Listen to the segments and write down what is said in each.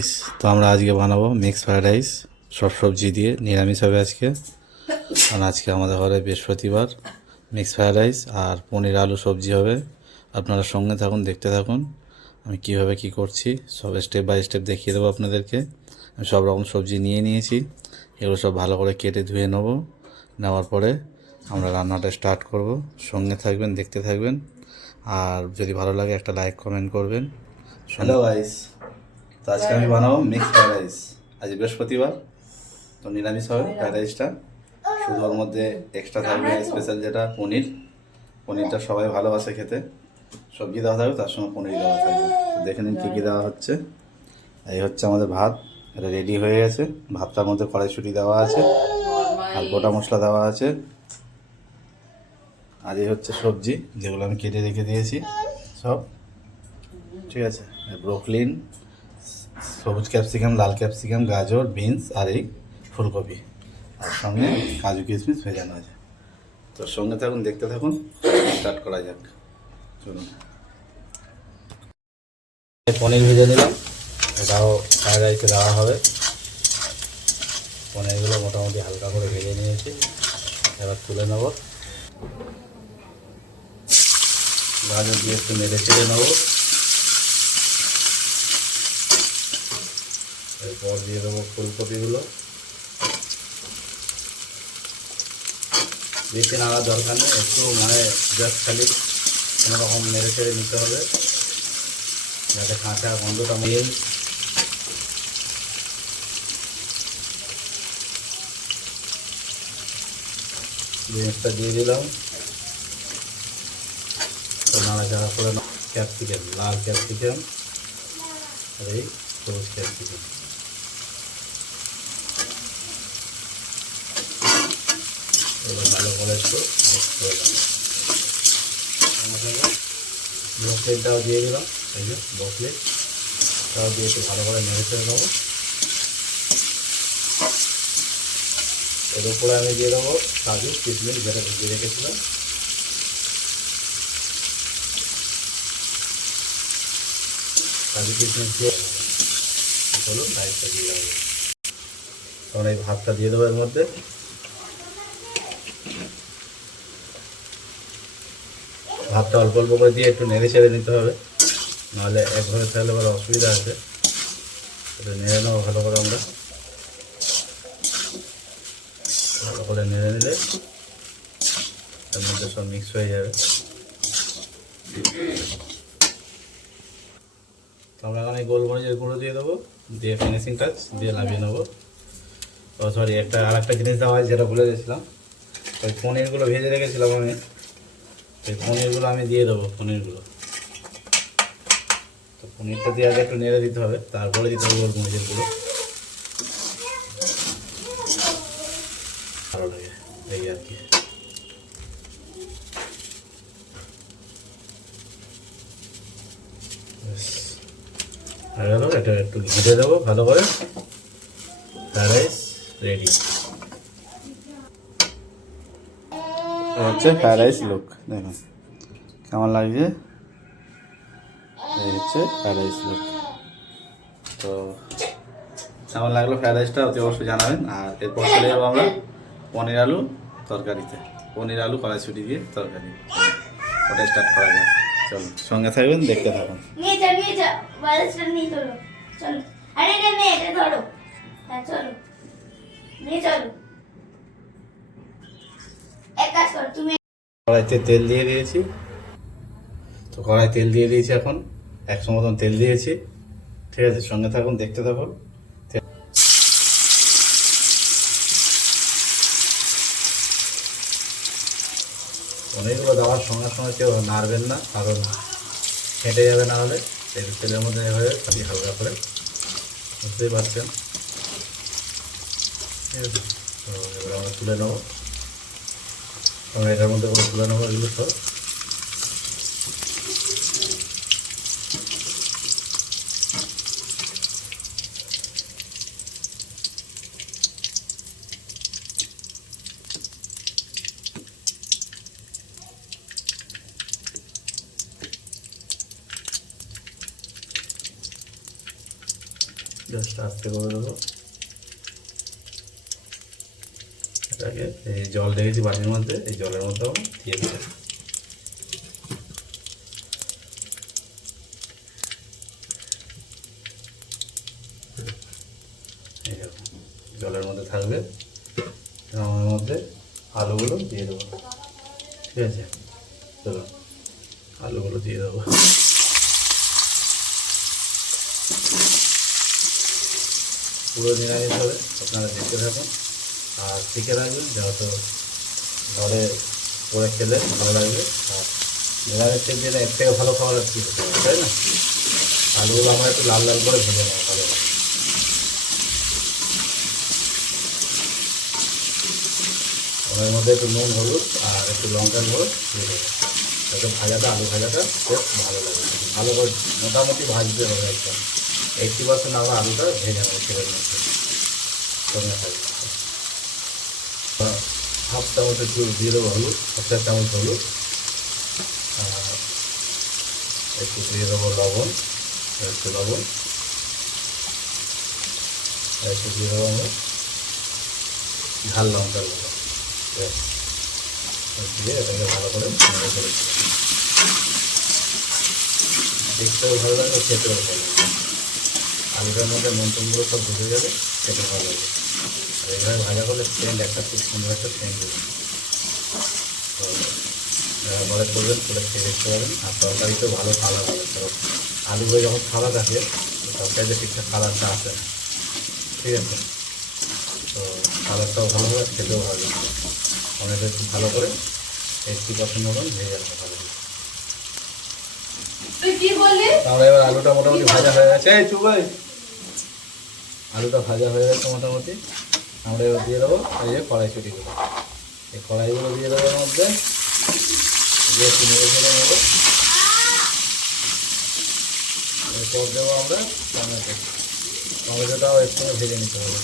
Guys, তো আমরা আজকে বানাবো মিক্স ফ্রাইড রাইস সব সবজি দিয়ে, নিরামিষ হবে আজকে। কারণ আজকে আমাদের ঘরে বৃহস্পতিবার। মিক্স ফ্রাইড রাইস আর পনির আলু সবজি হবে। আপনারা সঙ্গে থাকুন, দেখতে থাকুন আমি কীভাবে কি করছি, সব স্টেপ বাই স্টেপ দেখিয়ে দেবো আপনাদেরকে। আমি সব রকম সবজি নিয়ে নিয়েছি, এগুলো সব ভালো করে কেটে ধুয়ে নেবো। নেওয়ার পরে আমরা রান্নাটা স্টার্ট করব। সঙ্গে থাকবেন, দেখতে থাকবেন। আর যদি ভালো লাগে একটা লাইক কমেন্ট করবেন। হ্যালো গাইস, তো আজকে আমি বানাবো মিক্স ফ্রাইড রাইস। আজ বৃহস্পতিবার, তো নিরামিষ হবে ফ্রাইড রাইসটা। শুধু ওর মধ্যে এক্সট্রা থাকবে স্পেশাল যেটা পনির। পনিরটা সবাই ভালোবাসে খেতে। সবজি দেওয়া থাকবে, তার সঙ্গে পনির দেওয়া থাকবে। তো দেখে নিন কী কী দেওয়া হচ্ছে। এই হচ্ছে আমাদের ভাত, এটা রেডি হয়ে গেছে। ভাতটার মধ্যে কড়াইশুঁটি দেওয়া আছে আর গোটা মশলা দেওয়া আছে। আর এই হচ্ছে সবজি, যেগুলো আমি কেটে রেখে দিয়েছি সব, ঠিক আছে। ব্রোকলিন, সবুজ ক্যাপসিকাম, লাল ক্যাপসিকাম, গাজর, বিনস আর এই ফুলকপি, আর সঙ্গে কাজু কিশমিশ ভেজানো আছে। তো সঙ্গে থাকুন, দেখতে থাকুন, স্টার্ট করা যাক, চলুন। পনির ভেজে নিলাম, এটাও ফ্রাইড রাইসে দেওয়া হবে। পনিরগুলো মোটামুটি হালকা করে ভেজে নিয়েছি, এবার তুলে নেব। গাজর দিয়ে একটু নেড়ে চেড়ে নেবো। এরপর দিয়ে দেবো ফুলকপিগুলো। বেশি নাড়ার দরকার নেই, একটু জাস্ট খালি কোনো রকম নেড়ে চেড়ে নিতে হবে, যাতে কাঁচা গন্ধটা মেল। জিনিসটা দিয়ে দিলাম, তো নাড়াচাড়া করে ক্যাপসিকাম, লাল ক্যাপসিকাম আর এই সবুজ ক্যাপসিকাম, এবার ভালো করে একটু মিক্স করে দেবো। ব্রোকলিটাও দিয়ে দিলাম, এই যে ব্রোকলিটাও দিয়ে একটু ভালো করে নেড়ে চেড়ে দেবো। এর উপরে আমি দিয়ে দেবো কাজু কিশমিশ, যেটা ভিজিয়ে রেখেছিলাম। কাজু কিশমিশ দিয়ে হলো রাইসটা দিয়ে দেবো। তখন এই ভাতটা দিয়ে দেবো এর মধ্যে। ভাতটা অল্প অল্প করে দিয়ে একটু নেড়ে চেড়ে নিতে হবে, নাহলে একভাবে তাহলে আবার অসুবিধা আছে। এটা নেড়ে নেবো ভালো করে, আমরা ভালো করে নেড়ে নিলে এর মধ্যে সব মিক্স হয়ে যাবে। তো আমরা এখানে গোলমরিচের গুঁড়ো দিয়ে দেবো, দিয়ে ফিনিশিং টাচ দিয়ে নামিয়ে নেবো। ও সরি, আর একটা জিনিস দেওয়া হয় যেটা ভুলে গেছিলাম, ওই পনিরগুলো ভেজে রেখেছিলাম আমি, সেই পনিরগুলো আমি দিয়ে দেবো। পনিরগুলো তো পনিরটা দিয়ে আগে একটু নেড়ে দিতে হবে, তারপরে দিতে হবে গোলমরিচের গুঁড়ো, ভালো লাগে এই আর কি। হয়ে গেল, এটা একটু ঘিরে দেবো ভালো করে। ফ্রাইড রাইস রেডি হচ্ছে। ফ্রাইড রাইস লুক দেখুন কেমন লাগছে, এই হচ্ছে ফ্রাইড রাইস লুক। তো কেমন লাগলো ফ্রাইড রাইসটা অতি অবশ্যই জানাবেন। আর এরপর চলে যাবো আমরা পনির আলু তরকারিতে। পনির আলু কড়াইশুঁটি দিয়ে তরকারি, ওটা স্টার্ট করা যাক, চলো সঙ্গে থাকবেন, দেখতে থাকুন। কড়াইতে তেল দিয়ে দিয়েছি, তো কড়াই তেল দিয়ে দিয়েছি, এখন 100 মতন তেল দিয়েছি, ঠিক আছে। সঙ্গে থাকুন, দেখতে থাকুন। পনিরগুলো দেওয়ার সঙ্গে সঙ্গে কেউ নাড়বেন না, কারণ ফেটে যাবে, না হলে তেলের মধ্যে হয়ে খালি হালকা করে, বুঝতেই পারছেন, ঠিক আছে। তো এবার আমরা তুলে নেবো, আমরা এটার মধ্যে করে তুলে নেবো এগুলো সব। জাস্ট আস্তে করে দেবো। এটাকে এই জল রেখেছি বাটির মধ্যে, এই জলের মধ্যেও দিয়ে দেবো। এই জলের মধ্যে থাকবে, আমার মধ্যে আলুগুলো দিয়ে দেবো। ঠিক আছে, চলো আলুগুলো দিয়ে দেবো। পুরো নিরামিষ হবে, আপনারা দেখতে থাকুন আর শিখে রাখবেন, যেহেতু ঘরে করে খেলে ভালো লাগবে। আর নিরামিষের দিনে এর থেকে ভালো খাবার আর কি হতে হবে, তাই না? আলুগুলো আমরা একটু লাল লাল করে ভেজে নেবো ভালো। ওর মধ্যে একটু নুন, হলুদ আর একটু লঙ্কার গুঁড়ো দিয়ে দেবো, যাতে ভাজাটা, আলু ভাজাটা বেশ ভালো লাগে। ভালো করে মোটামুটি ভাজতে হবে একদম 80% আমরা আলুটা ভেজে নেবো তেলের মধ্যে। সঙ্গে থাকবে হাফ চামচ একটু দিয়ে দেবো হলুদ, হাফ চা চামচ হলুদ, একটু দিয়ে দেবো লবণ, একটু লবণ, একটু দিয়ে দেবো আমরা ঝাল লঙ্কার গুঁড়ো দিয়ে এটাকে ভালো করে নেড়ে করে দেখতেও ভালো লাগবে, খেতেও ভালো লাগবে। আলুটার মধ্যে নুনটুনগুলো সব ঢুকে যাবে, খেতে ভালো লাগবে। আর এইভাবে ভাজা করলে সেন্ট একটা খুব সুন্দর একটা সেন্ট দেবে। তো পরে করবেন, করে খেয়ে দেখতে পারেন। আর তরকারিতেও ভালো কালার হবে, কারণ আলুগুলো যখন সাদা থাকে তরকারিতে ঠিকঠাক কালারটা আসে না। ঠিক আছে, তো কালারটাও ভালো হবে, খেতেও ভালো লাগবে। অনেকটা একটু ভালো করে 80% মতন ভেজে যাবে ভালো। তাহলে এবার আলুটা মোটামুটি ভাজা হয়ে গেছে। এই চুপ ভাই, আলুটা ভাজা হয়ে গেছে মোটামুটি। আমরা এবার দিয়ে দেবো এই যে কড়াইশুঁটিগুলো, এই কড়াইগুলো দিয়ে দেবো এর মধ্যে, দিয়ে একটু নেড়ে ফেলে নেবো। এরপর দেবো আমরা টমেটো, টমেটোটাও একটু ভেজে নিতে হবে।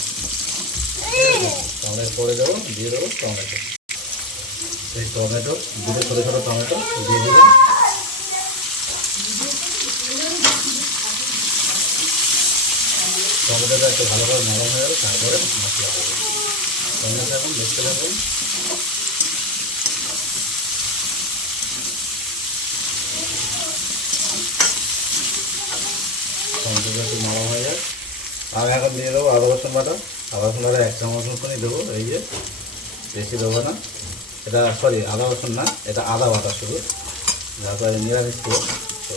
আমরা পরে দেবো, দিয়ে দেবো টমেটো। এই টমেটো দুটো ছোটো ছোটো টমেটো দিয়ে দিলাম। টমেটোটা একটু ভালো করে নরম হয়ে যাবে, তারপরে মশলা হবে। টমেটো এখন দেখতে থাকুন। টমেটোটা একটু নরম হয়ে যায়। আমি এখন দিয়ে দেবো আদা রসুন বাটা। আদা রসুন বাটা 1 চামচ মতনই দেবো, এই যে বেশি দেবো না। এটা সরি আদা রসুন না, এটা আদা বাটা শুধু, তারপরে নিরামিষ ছিল। তো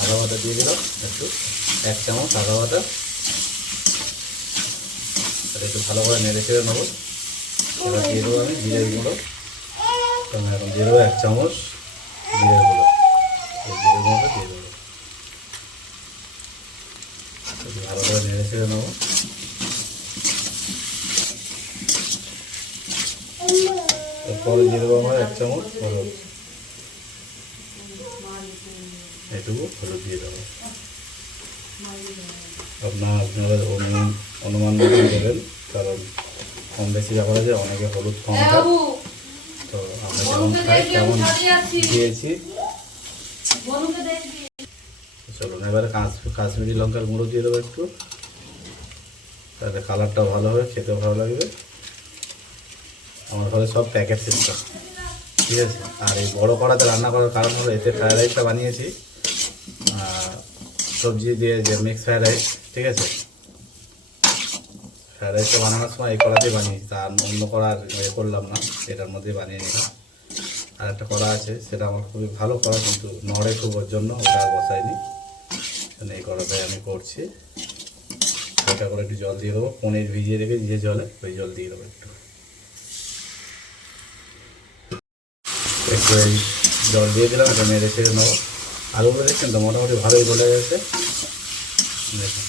আদা বাটা দিয়ে দিলাম একটু, 1 চামচ আদা বাটা। এটা একটু ভালো করে নেড়ে চেড়ে নেবো। এবার দিয়ে দেবো আমি জিরের গুঁড়ো। আমি এখন দিয়ে দেবো 1 চামচ জিরের গুঁড়ো। এই জিরের গুঁড়োটা দিয়ে দেবো, ভালো করে নেড়ে চেড়ে নেবো। এরপরে দিয়ে দেবো আমার 1 চামচ হলুদ, এটুকু হলুদ দিয়ে দেবো। আপনারা অনুমান মতন দেবেন, কারণ কম বেশি ব্যাপার আছে, অনেকে হলুদ কম খায়। তো আমরা যেমন খাই তেমন দিয়েছি। চলুন এবারে কাশ্মীরি লঙ্কার গুঁড়ো দিয়ে দেবো একটু, তাহলে কালারটাও ভালো হবে, খেতেও ভালো লাগবে। আমার ঘরে সব প্যাকেট সিস্টেম। ঠিক আছে, আর এই বড়ো কড়াতে রান্না করার কারণ হলো এতে ফ্রায়েড রাইসটা বানিয়েছি সবজি দিয়ে, যে মিক্স ফ্রায়েড রাইস। ঠিক আছে, ফ্রায়েড রাইসটা বানানোর সময় এই কড়াতেই বানিয়েছি, তা অন্য কড়া করলাম না, এটার মধ্যেই বানিয়ে নিলাম। আর একটা কড়া আছে, সেটা আমার খুবই ভালো কড়া, কিন্তু নড়ে খুব, ওর জন্য ওটা আর বসাইনি। এই কড়াটাই আমি করছি। হালকা করে একটু জল দিয়ে দেবো, পনির ভিজিয়ে রেখে যে জলে, ওই জল দিয়ে দেবো একটু। একটু এই জল দিয়ে দিলাম, এটা নেড়ে ছেড়ে নেবো। আলুগুলো দেখছেন তো মোটামুটি ভালোই গলে গেছে, দেখুন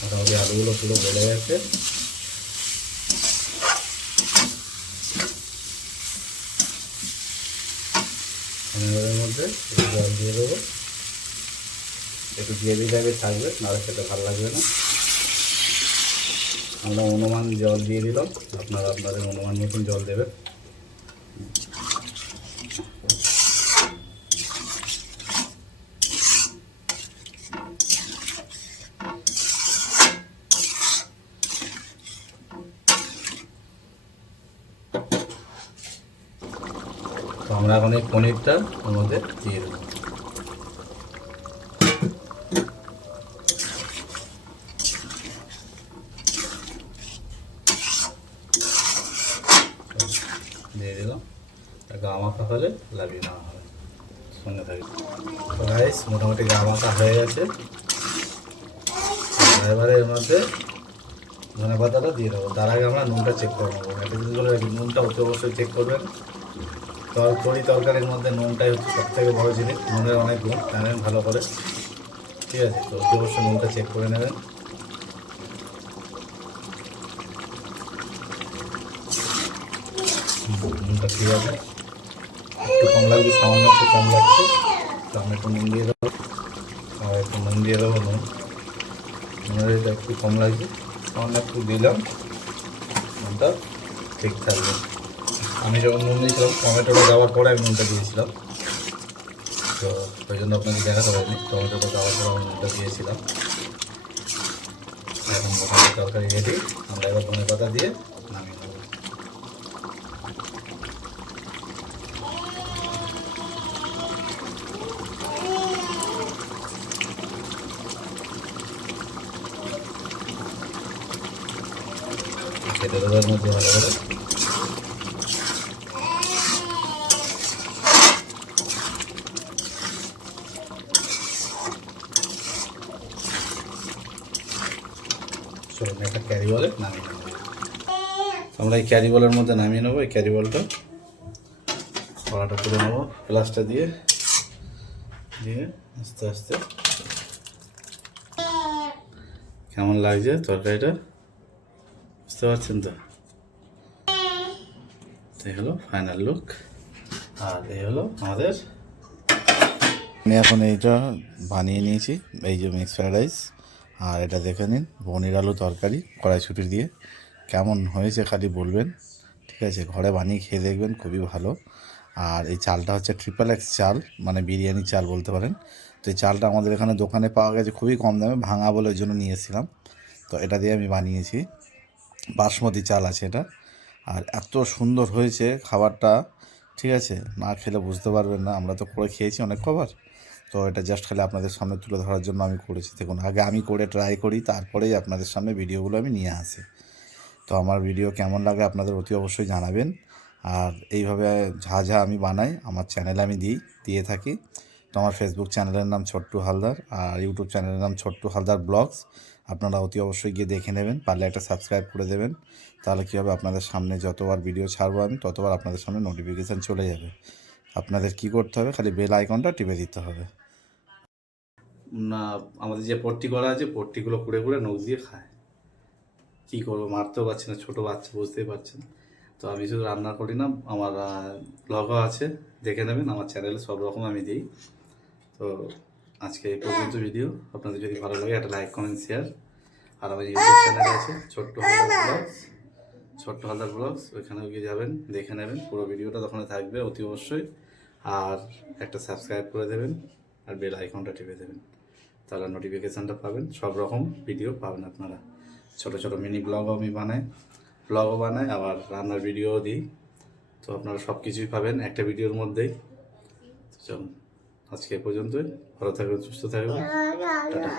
মোটামুটি আলুগুলো পুরো গলে গেছে। এর মধ্যে একটু জল দিয়ে দেবো, একটু গ্রেভি টাইপের থাকবে, নাহলে খেতে ভালো লাগবে না। আমরা অনুমান জল দিয়ে দিলাম, আপনারা আপনাদের অনুমান মতন জল দেবেন। তো আমরা এখন এই পনিরটা ওর মধ্যে দিয়ে দেবো। দিয়ে দিলাম, গা মাখা হলে লাভিয়ে নেওয়া হবে, সঙ্গে থাকবে। তো গাইস মোটামুটি গা মাখা হয়ে গেছে। এবারে এর মধ্যে ধনে পাতাটা দিয়ে দেবো। তার আগে আমরা নুনটা চেক করে নেবো। একটা জিনিস বলে রাখি, নুনটা অতি অবশ্যই চেক করবেন। তরকারির মধ্যে নুনটাই হচ্ছে সব থেকে বড়ো জিনিস। নুনের অনেক গুণ জানেন ভালো করে, ঠিক আছে? তো অতি অবশ্যই নুনটা চেক করে নেবেন। নুনটা ঠিক আছে, একটু কম লাগবে, সামান্য একটু কম লাগছে, তো আমি একটু নুন দিয়ে দেবো। আর একটু নুন দিয়ে দেবো। নুনের এটা একটু কম লাগছে, সামান্য একটু দিলাম, নুনটা ঠিক থাকবে। আমি যখন নুন দিয়েছিলাম টমেটোটা দেওয়ার পরে আমি নুনটা দিয়েছিলাম, তো ওই জন্য আপনাকে দেখাতে পারিনি। টমেটোটা দেওয়ার পরে আমি নুনটা দিয়েছিলাম। এখন মোটামুটি তরকারি রেডি। আমরা এবার ধনে পাতা দিয়ে নামিয়ে নেব। খেতে দেওয়ার মধ্যে ভালো করে চলুন একটা ক্যারি বলে নামিয়ে নেব। আমরা এই ক্যারি বলের মধ্যে নামিয়ে নেবো। এই ক্যারি বলটা কড়াটা তুলে নেবো, প্লাসটা দিয়ে দিয়ে আস্তে আস্তে। কেমন লাগছে তরকারিটা বুঝতে পারছেন তো? এই হলো ফাইনাল লুক, আর এই হলো আমাদের। আমি এখন এইটা বানিয়ে নিয়েছি, এই যে মিক্স ফ্রাইড রাইস। আর এটা দেখে নিন পনির আলু তরকারি কড়াইশুঁটি দিয়ে। কেমন হয়েছে খালি বলবেন, ঠিক আছে? ঘরে বানিয়ে খেয়ে দেখবেন, খুবই ভালো। আর এই চালটা হচ্ছে XXX চাল, মানে বিরিয়ানি চাল বলতে পারেন। তো এই চালটা আমাদের এখানে দোকানে পাওয়া গেছে খুবই কম দামে, ভাঙা বলে ওই জন্য নিয়ে এসেছিলাম। তো এটা দিয়ে আমি বানিয়েছি, বাসমতি চাল আছে এটা। আর এত সুন্দর হয়েছে খাবারটা, ঠিক আছে? না খেলে বুঝতে পারবেন না। আমরা তো করে খেয়েছি অনেক খাবার, তো এটা জাস্ট খালি আপনাদের সামনে তুলে ধরার জন্য আমি করেছি। দেখুন, আগে আমি করে ট্রাই করি, তারপরেই আপনাদের সামনে ভিডিওগুলো আমি নিয়ে আসি। তো আমার ভিডিও কেমন লাগে আপনাদের অতি অবশ্যই জানাবেন। আর এইভাবে যা আমি বানাই আমার চ্যানেলে আমি দিয়ে থাকি। তো আমার ফেসবুক চ্যানেলের নাম ছোট্টু হালদার, আর ইউটিউব চ্যানেলের নাম ছোট্টু হালদার ব্লগস। আপনারা অতি অবশ্যই গিয়ে দেখে নেবেন, পারলে একটা সাবস্ক্রাইব করে দেবেন। তাহলে কী হবে, আপনাদের সামনে যতবার ভিডিও ছাড়বো আমি ততবার আপনাদের সামনে নোটিফিকেশান চলে যাবে। আপনাদের কি করতে হবে, খালি বেল আইকনটা টিপে দিতে হবে। না, আমাদের যে পট্টি করা আছে, পট্টিগুলো কুড়ে কুড়ে নখ দিয়ে খায়। কী করবো, মারতেও পারছি না, ছোটো বাচ্চা, বুঝতেই পারছেন। তো আমি শুধু রান্না করি না, আমার ব্লগও আছে, দেখে নেবেন। আমার চ্যানেলে সব রকম আমি দিই। তো আজকে এই পর্যন্ত ভিডিও। আপনাদের যদি ভালো লাগে একটা লাইক, কমেন্ট, শেয়ার। আর আমার ইউটিউব চ্যানেল আছে ছোট্টু হালদার ব্লগস, ওইখানেও গিয়ে যাবেন, দেখে নেবেন পুরো ভিডিওটা, তখন থাকবে অতি অবশ্যই। আর একটা সাবস্ক্রাইব করে দেবেন, আর বেল আইকনটা টিপে দেবেন, তাহলে নোটিফিকেশানটা পাবেন, সব রকম ভিডিও পাবেন আপনারা। ছোটো ছোটো মিনি ব্লগও আমি ব্লগও বানাই, আবার রান্নার ভিডিওও দিই। তো আপনারা সব কিছুই পাবেন একটা ভিডিওর মধ্যেই। চলুন আজকে এ পর্যন্তই। ভালো থাকবেন, সুস্থ থাকবেন, টাটা।